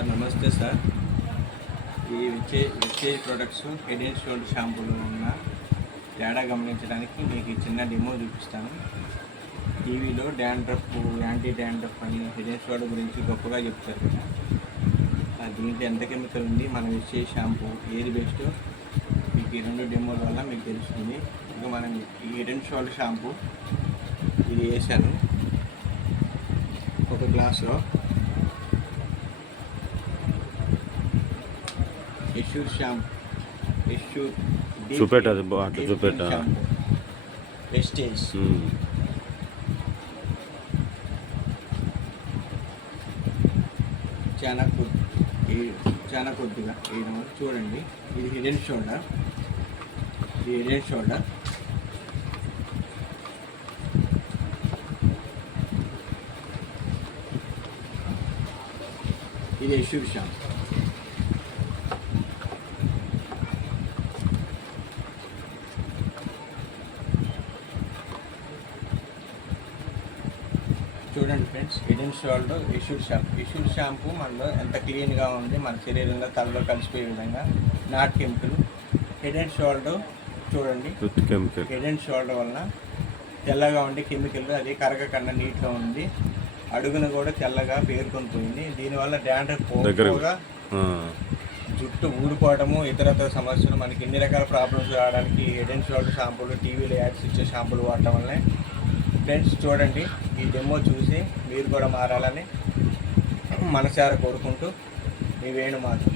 నమస్తే సార్. ఈ విచ్చేజ్ products head and shoulder షాంపూలో ఉన్న తేడా గమనించడానికి మీకు ఈ చిన్న డెమో చూపిస్తాను. టీవీలో డాండ్రఫ్, యాంటీ డాండ్రఫ్ అని హెడ్ అండ్ షోల్డర్ గురించి గొప్పగా చెప్తారు కదా. దీంట్లో ఎంత కెమికల్ ఉంది, మన విచ్చేజ్ షాంపూ ఏది బెస్టో మీకు ఈ రెండు డెమోల వల్ల మీకు తెలుస్తుంది. ఇక మనం ఈ హెడ్ అండ్ షోల్డర్ షాంపూ ఇది వేసాను ఒక గ్లాసులో. ఎష్యూర్ షాంపూ, ఎష్యూర్ చూపెట్టదు బాగా చూపెట్ట ప్రెస్టేజ్, చాలా కొద్దిగా వేయడం. చూడండి, ఇది హెడ్ అండ్ షోల్డర్, ఇది హెడ్ అండ్ షోల్డర్. ఇది ఎష్యూర్ షాంపూ. చూడండి friends, head and shoulder assure shampoo. Assure shampoo మనలో ఎంత క్లీన్గా ఉంది, మన శరీరంలో తలలో కలిసిపోయే విధంగా, not chemical. Head and shoulder చూడండి, హెడ్ అండ్ షోల్డర్ వలన తెల్లగా ఉండి కెమికల్, అది కరగకుండా నీట్గా ఉంది. అడుగున కూడా తెల్లగా పేరుకొని దీనివల్ల డాండ్రఫ్ పోగా, జుట్టు ఊడిపోవడము, ఇతరత్ర సమస్యలు, మనకి ఎన్ని రకాల ప్రాబ్లమ్స్ రావడానికి హెడ్ అండ్ షోల్డర్ షాంపూలు, టీవీలో యాడ్స్ ఇచ్చే షాంపూలు వాడటం వల్లనే. ఫ్రెండ్స్ చూడండి, ఈ డెమో చూసి మీరు కూడా మారాలని మనసారా కోరుకుంటూ మీ వేణుమాధవ్.